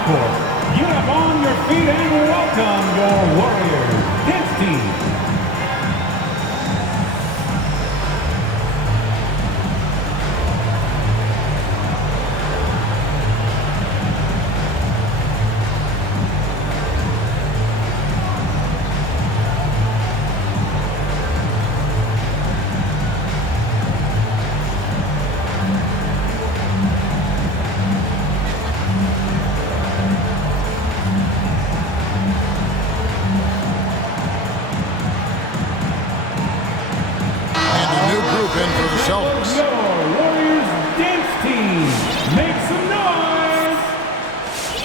the court. Get up on your feet and welcome your Warriors dance team.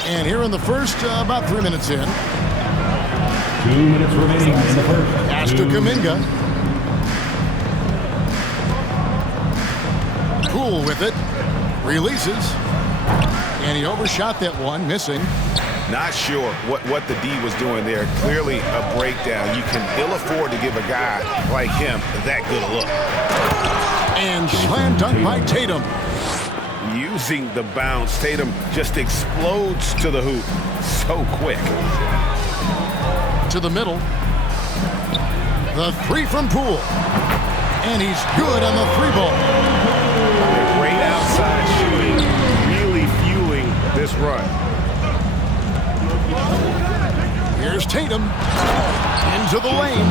And here in the first, about 3 minutes in. 2 minutes remaining in the first. Asta Kuminga. Poole with it. Releases. And he overshot that one, missing. Not sure what the D was doing there. Clearly a breakdown. You can ill afford to give a guy like him that good a look. And slam dunk by Tatum. Using the bounce, Tatum just explodes to the hoop so quick. To the middle. The three from Poole. And he's good on the three ball. Great outside shooting, really fueling this run. Here's Tatum. Into the lane.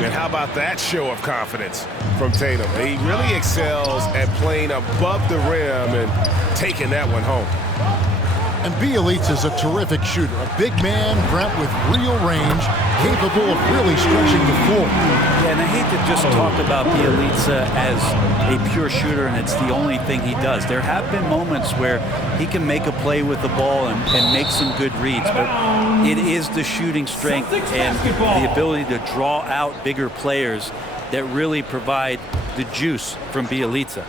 And how about that show of confidence from Tatum? He really excels at playing above the rim and taking that one home. And Bjelica is a terrific shooter. A big man, Brent, with real range, capable of really stretching the floor. Yeah, and I hate to just talk about Bjelica as a pure shooter and it's the only thing he does. There have been moments where he can make a play with the ball and make some good reads, but it is the shooting strength and the ability to draw out bigger players that really provide the juice from Bjelica.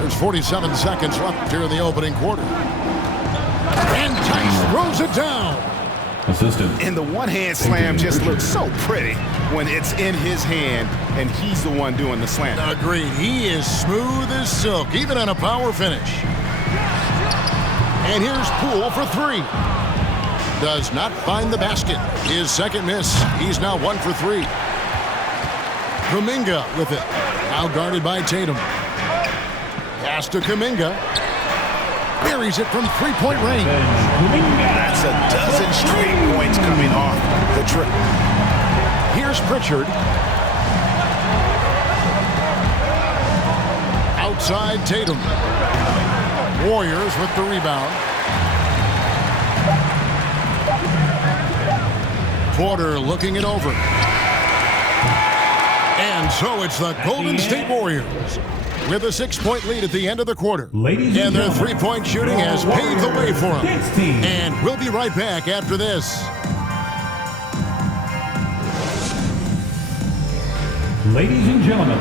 There's 47 seconds left here in the opening quarter. And Tice throws it down. Assistant. And the one-hand slam just looks so pretty when it's in his hand and he's the one doing the slam. Agreed. He is smooth as silk, even on a power finish. And here's Poole for three. Does not find the basket. His second miss. He's now 1 for 3. Kuminga with it. Now guarded by Tatum. Pass to Kuminga. Buries it from three-point range. That's a dozen straight points coming off the trip. Here's Pritchard. Outside Tatum. Warriors with the rebound. Porter looking it over. And so it's the Golden State Warriors with a 6-point lead at the end of the quarter. And their three-point shooting has paved the way for them. And we'll be right back after this. Ladies and gentlemen,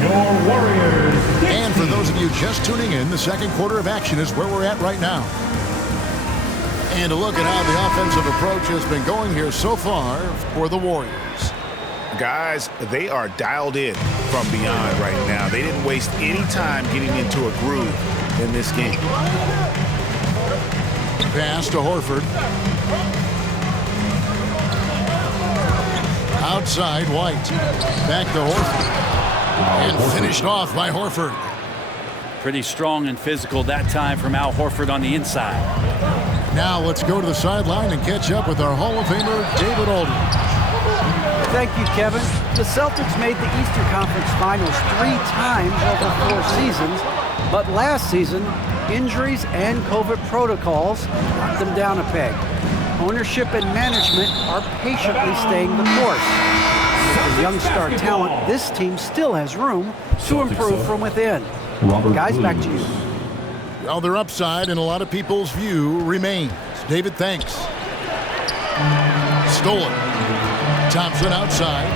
your Warriors. And for those of you just tuning in, the second quarter of action is where we're at right now. And a look at how the offensive approach has been going here so far for the Warriors. Guys, they are dialed in from beyond right now. They didn't waste any time getting into a groove in this game. Pass to Horford. Outside White. Back to Horford. And finished off by Horford. Pretty strong and physical that time from Al Horford on the inside. Now let's go to the sideline and catch up with our Hall of Famer, David Aldridge. Thank you, Kevin. The Celtics made the Eastern Conference Finals 3 times over 4 seasons, but last season, injuries and COVID protocols knocked them down a peg. Ownership and management are patiently staying the course. With the young star talent, this team still has room to improve from within. Guys, back to you. Well, their upside in a lot of people's view remains. David, thanks. Stolen. Thompson outside.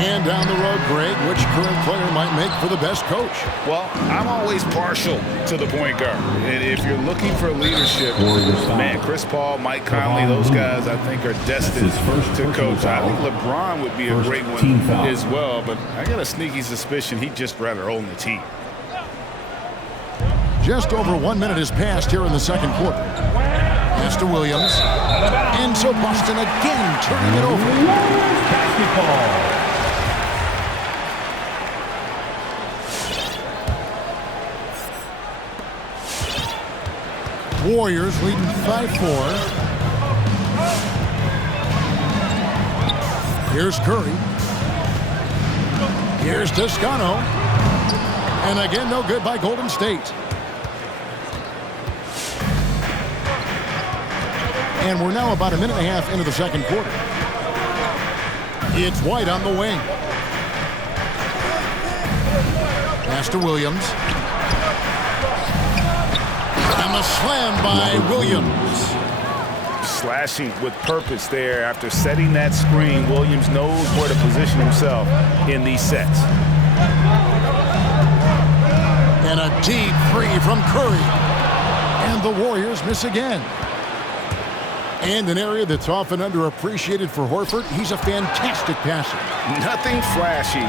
And down the road, Greg, which current player might make for the best coach? Well, I'm always partial to the point guard. And if you're looking for leadership, man, Chris Paul, Mike Conley, those guys I think are destined to coach. I think LeBron would be a great one as well, but I got a sneaky suspicion he'd just rather own the team. Just over 1 minute has passed here in the second quarter. Pass to Williams. And so Boston again turning it over. Basketball. Warriors leading 5-4. Here's Curry. Here's Toscano. And again, no good by Golden State. And we're now about a minute and a half into the second quarter. It's White on the wing. Pass to Williams. And the slam by Williams. Slashing with purpose there. After setting that screen, Williams knows where to position himself in these sets. And a deep three from Curry. And the Warriors miss again. And an area that's often underappreciated for Horford, he's a fantastic passer. Nothing flashy.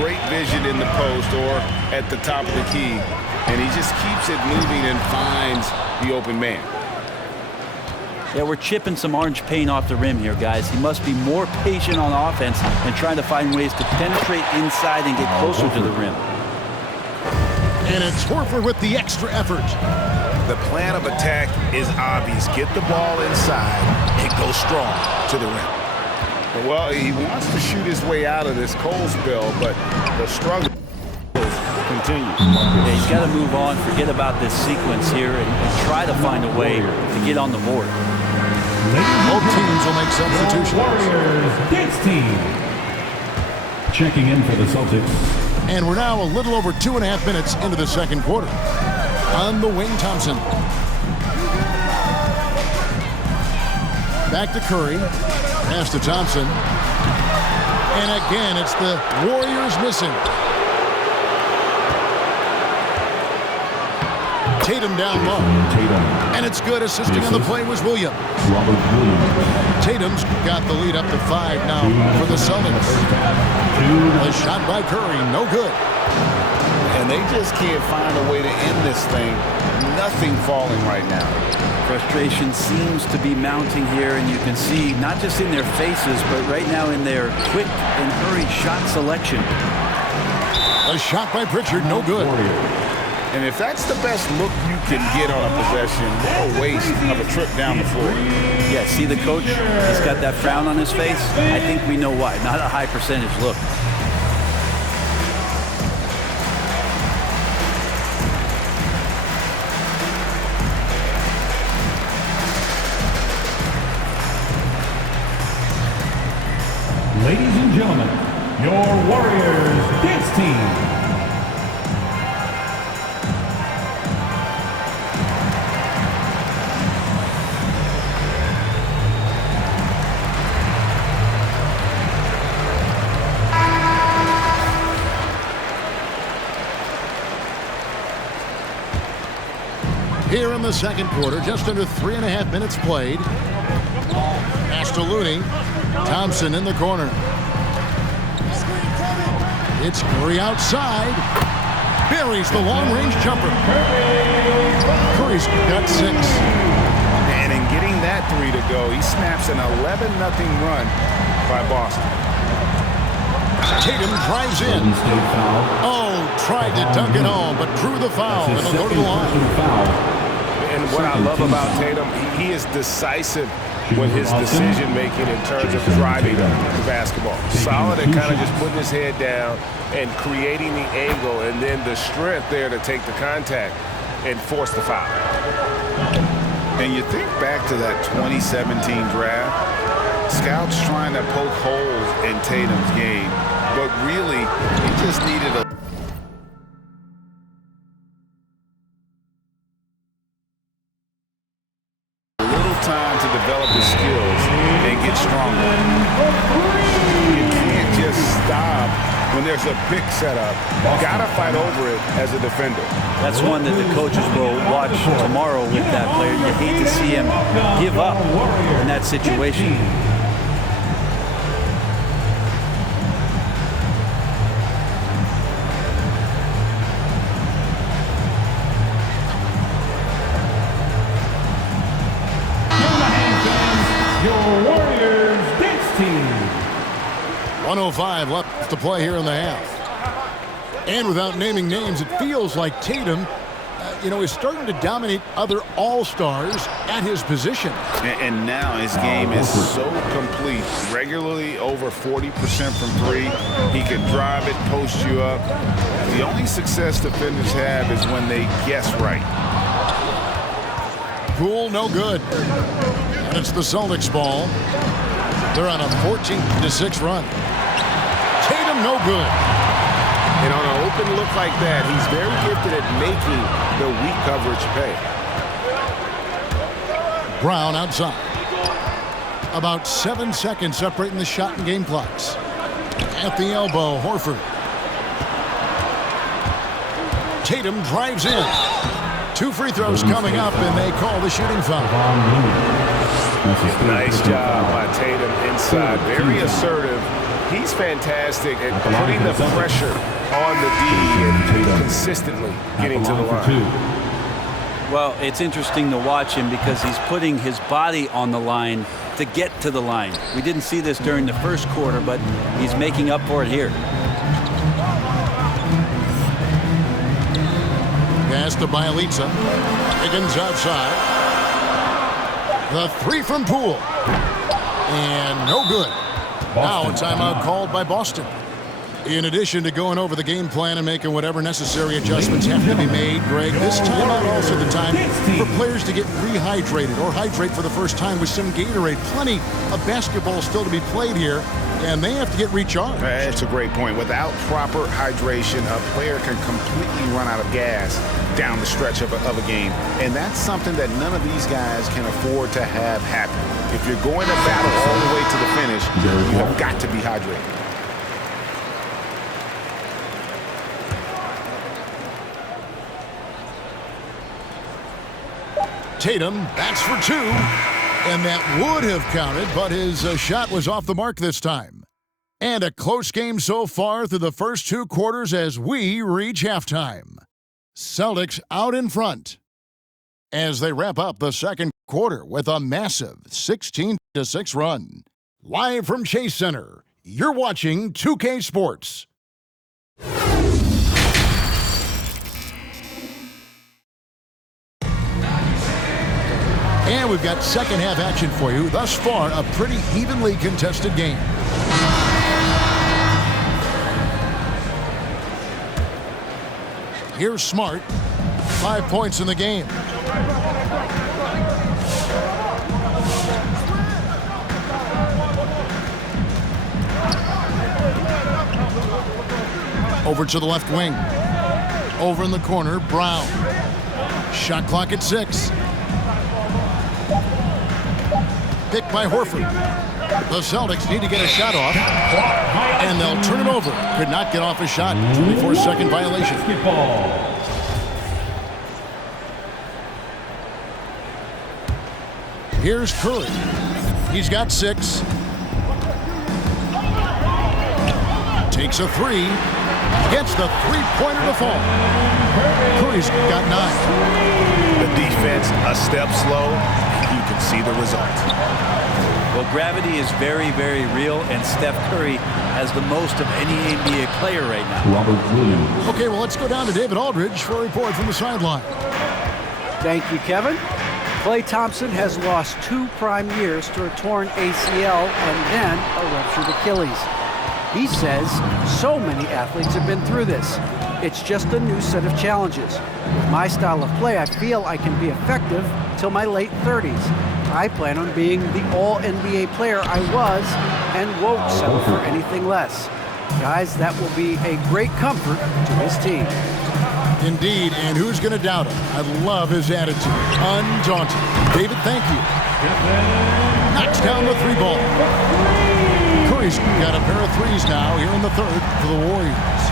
Great vision in the post or at the top of the key. And he just keeps it moving and finds the open man. Yeah, we're chipping some orange paint off the rim here, guys. He must be more patient on offense and trying to find ways to penetrate inside and get closer to the rim. And it's Horford with the extra effort. The plan of attack is obvious. Get the ball inside and go strong to the rim. Well, he wants to shoot his way out of this cold spell, but the struggle continues. Yeah, he's got to move on, forget about this sequence here, and try to find a way to get on the board. Both teams will make substitutions. Warriors, this team. Checking in for the Celtics. And we're now a little over 2.5 minutes into the second quarter. On the wing, Thompson. Back to Curry. Pass to Thompson. And again, it's the Warriors missing. Tatum down low. And it's good. Assisting on the play was Williams. Tatum's got the lead up to 5 now for the Celtics. A shot by Curry, no good. And they just can't find a way to end this thing. Nothing falling right now. Frustration seems to be mounting here, and you can see not just in their faces, but right now in their quick and hurried shot selection. A shot by Pritchard, no good. And if that's the best look you can get on a possession, what a waste of a trip down the floor. Yeah, see the coach? He's got that frown on his face. I think we know why. Not a high percentage look. Ladies and gentlemen, your Warriors dance team. Here in the second quarter, just under 3.5 minutes played. Pass to Looney. Thompson in the corner. It's Curry outside. Buries the long-range jumper. Curry's got 6. And in getting that 3 to go, he snaps an 11-0 run by Boston. Tatum drives in. Oh, tried to dunk it home, but drew the foul, and they'll go to the line. And what I love about Tatum, he is decisive with his decision-making in terms of driving the basketball. Solid at kind of just putting his head down and creating the angle, and then the strength there to take the contact and force the foul. And you think back to that 2017 draft, scouts trying to poke holes in Tatum's game, but really, he just needed a time to develop his skills and get stronger. You can't just stop when there's a pick set up, you got to fight over it as a defender. That's one that the coaches will watch tomorrow with that player. You hate to see him give up in that situation. Your Warriors dance team. 1:05 left to play here in the half. And without naming names, it feels like Tatum, is starting to dominate other all-stars at his position. And now his game is so complete. Regularly over 40% from three. He can drive it, post you up. The only success defenders have is when they guess right. Poole, no good. And it's the Celtics ball. They're on a 14-6 run. Tatum, no good. And on an open look like that, he's very gifted at making the weak coverage pay. Brown outside. About 7 seconds separating the shot and game clocks. At the elbow, Horford. Tatum drives in. 2 free throws coming up, and they call the shooting foul. Nice job by Tatum inside. Very assertive. He's fantastic at putting the pressure on the D and consistently getting to the line. Well, it's interesting to watch him because he's putting his body on the line to get to the line. We didn't see this during the first quarter, but he's making up for it here. Pass to Bielitsa. Higgins outside. The 3 from Poole. And no good. Now a timeout called by Boston. In addition to going over the game plan and making whatever necessary adjustments have to be made, Greg, this timeout also the time for players to get rehydrated or hydrate for the first time with some Gatorade. Plenty of basketball still to be played here, and they have to get recharged. That's a great point. Without proper hydration, a player can completely run out of gas down the stretch of a game. And that's something that none of these guys can afford to have happen. If you're going to battle all the way to the finish, you have got to be hydrated. Tatum bats for 2, and that would have counted, but his shot was off the mark this time. And a close game so far through the first 2 quarters as we reach halftime. Celtics out in front as they wrap up the second quarter with a massive 16-6 run. Live from Chase Center, you're watching 2K Sports. And we've got second half action for you. Thus far, a pretty evenly contested game. Here's Smart. 5 points in the game. Over to the left wing. Over in the corner, Brown. Shot clock at 6. Picked by Horford. The Celtics need to get a shot off, and they'll turn it over. Could not get off a shot. 24-second violation. Here's Curry. He's got 6. Takes a 3. Gets the three-pointer to fall. Curry's got 9. The defense a step slow. You can see the result. Well, gravity is very, very real, and Steph Curry has the most of any NBA player right now. Robert Williams. Okay, well, let's go down to David Aldridge for a report from the sideline. Thank you, Kevin. Klay Thompson has lost 2 prime years to a torn ACL and then a ruptured Achilles. He says so many athletes have been through this. It's just a new set of challenges. With my style of play, I feel I can be effective till my late 30s. I plan on being the all-NBA player I was and won't settle for anything less. Guys, that will be a great comfort to his team. Indeed, and who's going to doubt him? I love his attitude. Undaunted. David, thank you. Knocks down the 3 ball. Curry's got a pair of threes now here in the third for the Warriors.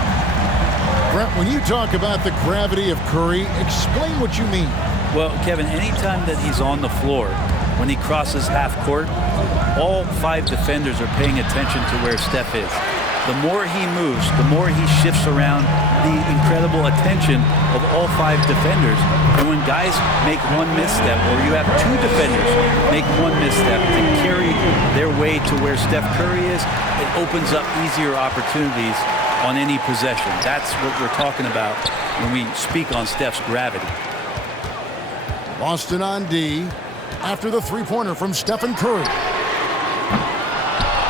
Brent, when you talk about the gravity of Curry, explain what you mean. Well, Kevin, anytime that he's on the floor, when he crosses half court, all 5 defenders are paying attention to where Steph is. The more he moves, the more he shifts around, the incredible attention of all 5 defenders. And when guys make one misstep, or you have 2 defenders make one misstep to carry their way to where Steph Curry is, it opens up easier opportunities on any possession. That's what we're talking about when we speak on Steph's gravity. Boston on D after the three-pointer from Stephen Curry.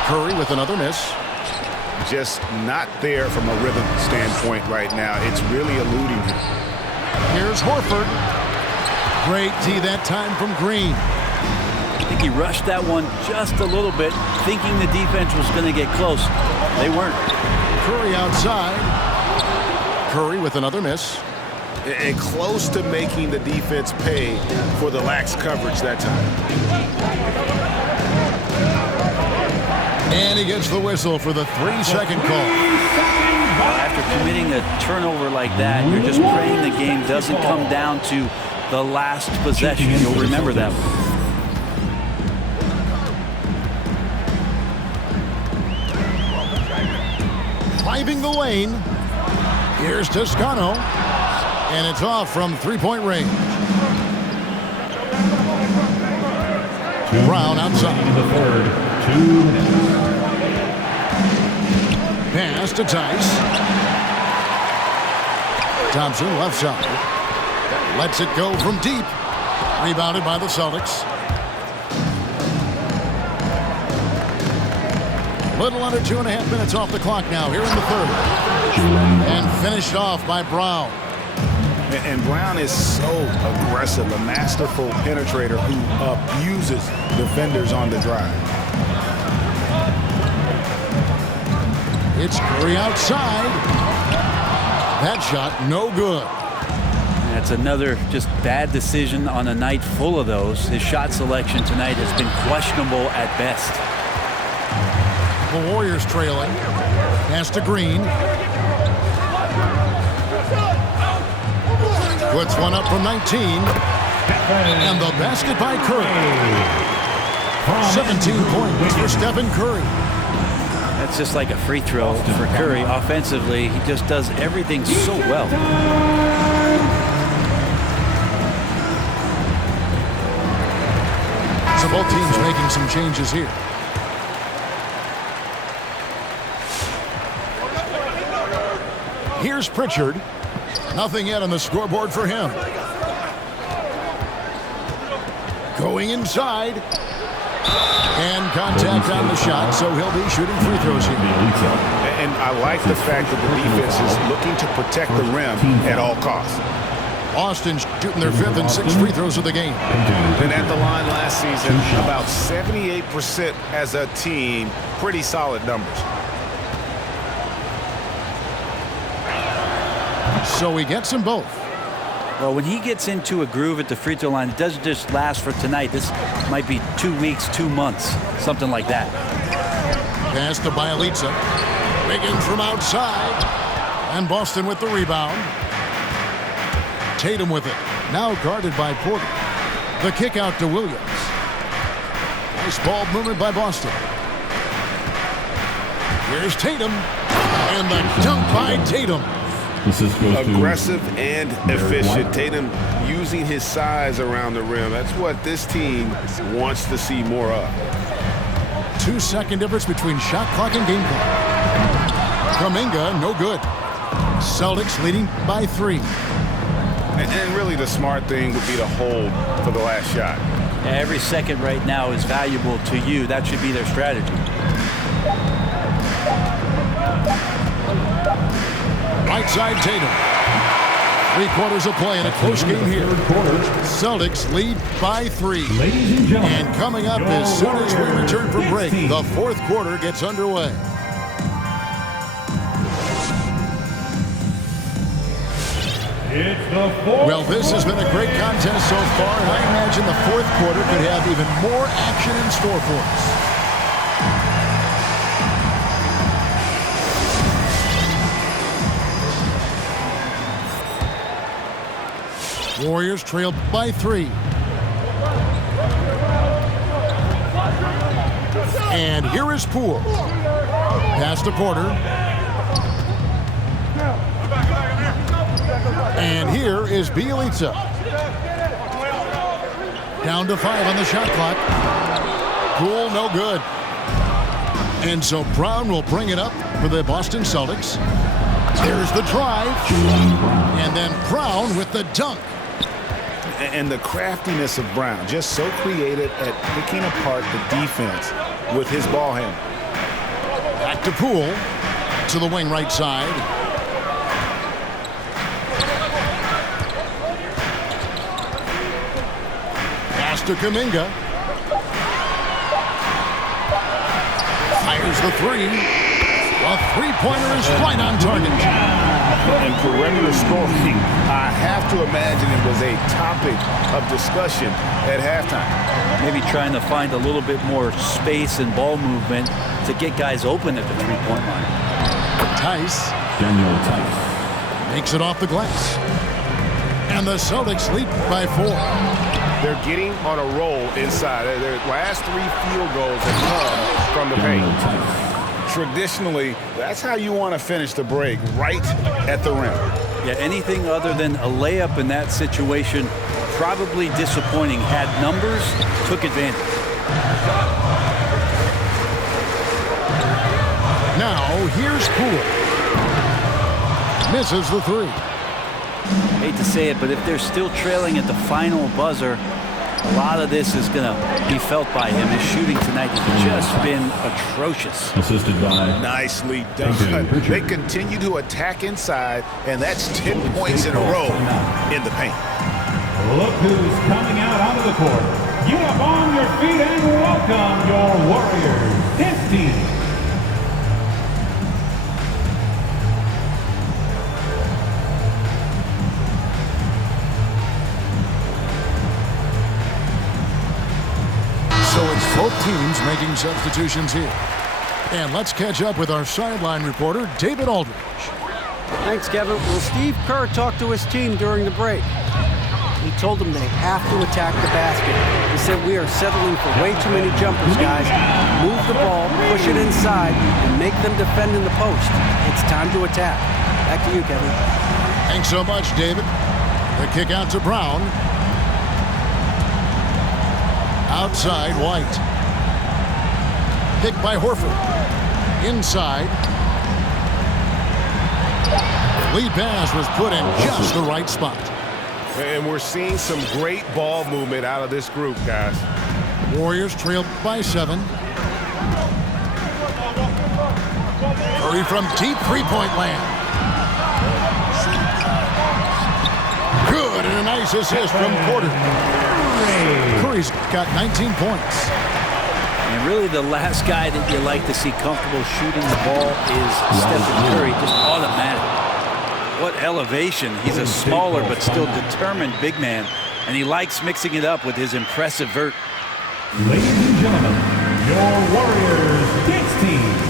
Curry with another miss. Just not there from a rhythm standpoint right now. It's really eluding him. Here's Horford. Great D that time from Green. I think he rushed that one just a little bit, thinking the defense was going to get close. They weren't. Curry outside. Curry with another miss. And close to making the defense pay for the lax coverage that time. And he gets the whistle for the 3-second call. After committing a turnover like that, you're just praying the game doesn't come down to the last possession. You'll remember that one. Driving the lane. Here's Toscano. And it's off from three-point range. Brown outside. In the third, 2 minutes. Pass to Tice. Thompson left side. Lets it go from deep. Rebounded by the Celtics. Little under 2.5 minutes off the clock now here in the third. And finished off by Brown. And Brown is so aggressive, a masterful penetrator who abuses defenders on the drive. It's Curry outside. That shot no good. That's another just bad decision on a night full of those. His shot selection tonight has been questionable at best. The Warriors trailing. Pass to Green. Puts one up from 19. And the basket by Curry. 17 points for Stephen Curry. That's just like a free throw for Curry. Offensively, he just does everything so well. So both teams making some changes here. Here's Pritchard. Nothing yet on the scoreboard for him. Going inside. And contact on the shot, so he'll be shooting free throws here. And I like the fact that the defense is looking to protect the rim at all costs. Austin shooting their 5th and 6th free throws of the game. Been at the line last season, about 78% as a team. Pretty solid numbers. So he gets them both. Well, when he gets into a groove at the free throw line, it doesn't just last for tonight. This might be 2 weeks, 2 months, something like that. Pass to Bielitsa. Wiggins from outside. And Boston with the rebound. Tatum with it. Now guarded by Porter. The kick out to Williams. Nice ball movement by Boston. Here's Tatum. And the dunk by Tatum. Aggressive and efficient. Tatum using his size around the rim. That's what this team wants to see more of. 2-second difference between shot clock and game clock. Kuminga, no good. Celtics leading by 3. And really the smart thing would be to hold for the last shot. Every second right now is valuable to you. That should be their strategy. Right side Tatum. 3/4 of play in a close game here. Celtics lead by 3. Ladies and gentlemen, And coming up as soon as we return from break, the 4th quarter gets underway. it's the fourth. Well, this has been a great contest so far, and I imagine the 4th quarter could have even more action in store for us. Warriors trailed by 3. And here is Poole. Pass to Porter. And here is Bjelica. Down to 5 on the shot clock. Poole, no good. And so Brown will bring it up for the Boston Celtics. Here's the drive. And then Brown with the dunk. And the craftiness of Brown, just so creative at picking apart the defense with his ball handle. Back to Poole. To the wing right side. Pass to Kuminga. Fires the 3. A three-pointer is right on target. And perimeter scoring, I have to imagine it was a topic of discussion at halftime. Maybe trying to find a little bit more space and ball movement to get guys open at the three-point line. Tice. Daniel Tice. Makes it off the glass. And the Celtics lead by 4. They're getting on a roll inside. Their last 3 field goals have come from the paint. Traditionally, that's how you want to finish the break, right at the rim. Yeah, anything other than a layup in that situation, probably disappointing. Had numbers, took advantage. Now, here's Poole. Misses the 3. Hate to say it, but if they're still trailing at the final buzzer, a lot of this is going to be felt by him. His shooting tonight has just been atrocious. Assisted by Nicely done. They continue to attack inside, and that's 10 points in a row in the paint. Look who's coming out onto the court. Get up on your feet and welcome your Warriors. 10th team. So it's both teams making substitutions here. And let's catch up with our sideline reporter, David Aldridge. Thanks, Kevin. Well, Steve Kerr talked to his team during the break. He told them they have to attack the basket. He said, we are settling for way too many jumpers, guys. Move the ball, push it inside, and make them defend in the post. It's time to attack. Back to you, Kevin. Thanks so much, David. The kick out to Brown. Outside, White. Picked by Horford. Inside. Lead pass was put in just the right spot. And we're seeing some great ball movement out of this group, guys. Warriors trailed by 7. Curry from deep three-point land. Good, and a nice assist from Porter. Curry's got 19 points. And really the last guy that you like to see comfortable shooting the ball is Stephen Curry, just automatic. What elevation. He's a smaller but still determined big man, and he likes mixing it up with his impressive vert. Ladies and gentlemen, your Warriors 10th team.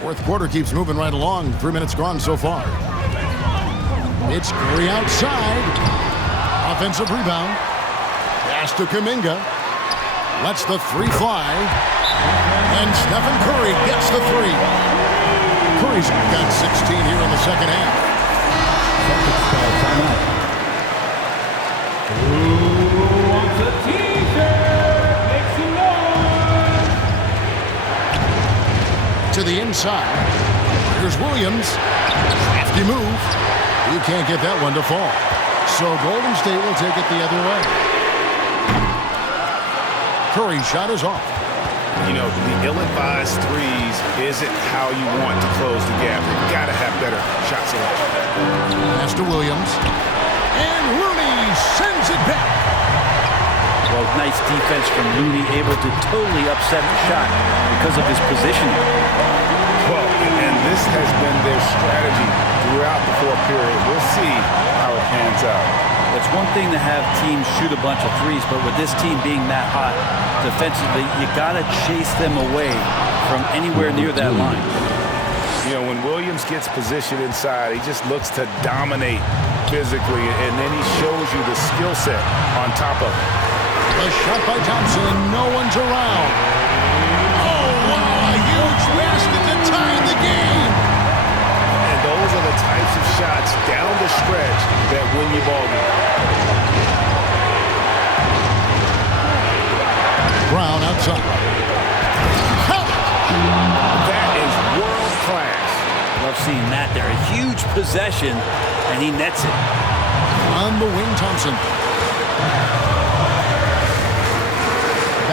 Fourth quarter keeps moving right along. 3 minutes gone so far. It's Curry outside. Offensive rebound. Pass to Kuminga. Lets the 3 fly. And Stephen Curry gets the 3. Curry's got 16 here in the second half. Who wants a t-shirt? Make some noise. To the inside. Here's Williams. Crafty move. You can't get that one to fall. So Golden State will take it the other way. Curry's shot is off. You know, the ill-advised threes isn't how you want to close the gap. You've got to have better shot selection. Pass to Williams. And Looney sends it back. Well, nice defense from Looney, able to totally upset the shot because of his positioning. Well, and this has been their strategy throughout the fourth period. We'll see how it pans out. It's one thing to have teams shoot a bunch of threes, but with this team being that hot defensively, you got to chase them away from anywhere near that line. You know, when Williams gets positioned inside, he just looks to dominate physically, and then he shows you the skill set on top of it. A shot by Thompson. No one's around. Oh, wow, a huge basket to tie the game. And those are the types of shots down the stretch that win you ball game. Brown outside. That is world class. Love seeing that there. A huge possession, and he nets it. On the wing, Thompson.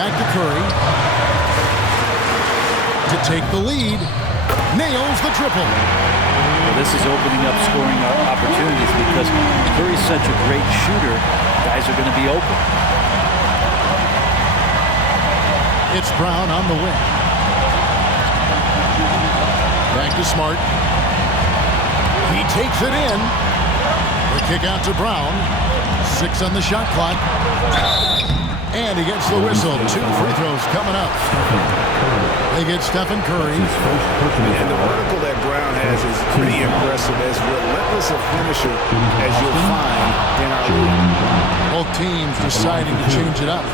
Back to Curry. To take the lead. Nails the triple. Well, this is opening up scoring opportunities because Curry's such a great shooter. Guys are going to be open. It's Brown on the wing. Back to Smart. He takes it in. The kick out to Brown. 6 on the shot clock. And he gets the whistle. 2 free throws coming up. They get Stephen Curry. And the vertical that Brown has is pretty impressive, as relentless a finisher as you'll find in our league. Both teams deciding to change it up.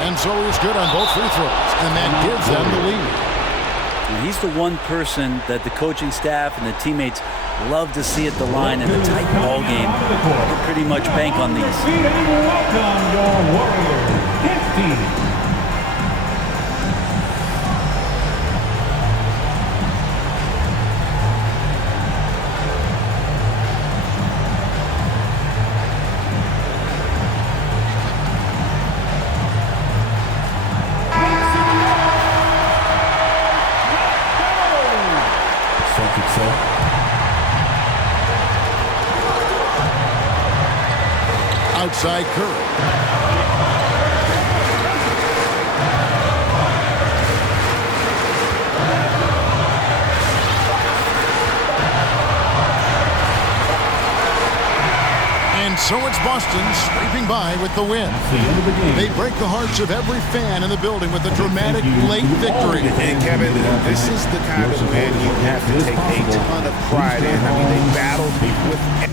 And so he's good on both free throws. And that gives them the lead. And he's the one person that the coaching staff and the teammates love to see at the line in a tight ball game. They pretty much bank on these. And welcome your Warriors, 15. Outside Curry. And so it's Boston scraping by with the win. They break the hearts of every fan in the building with a dramatic late victory. And Kevin, this is the kind of win you have to take a ton of pride in. I mean, they battled with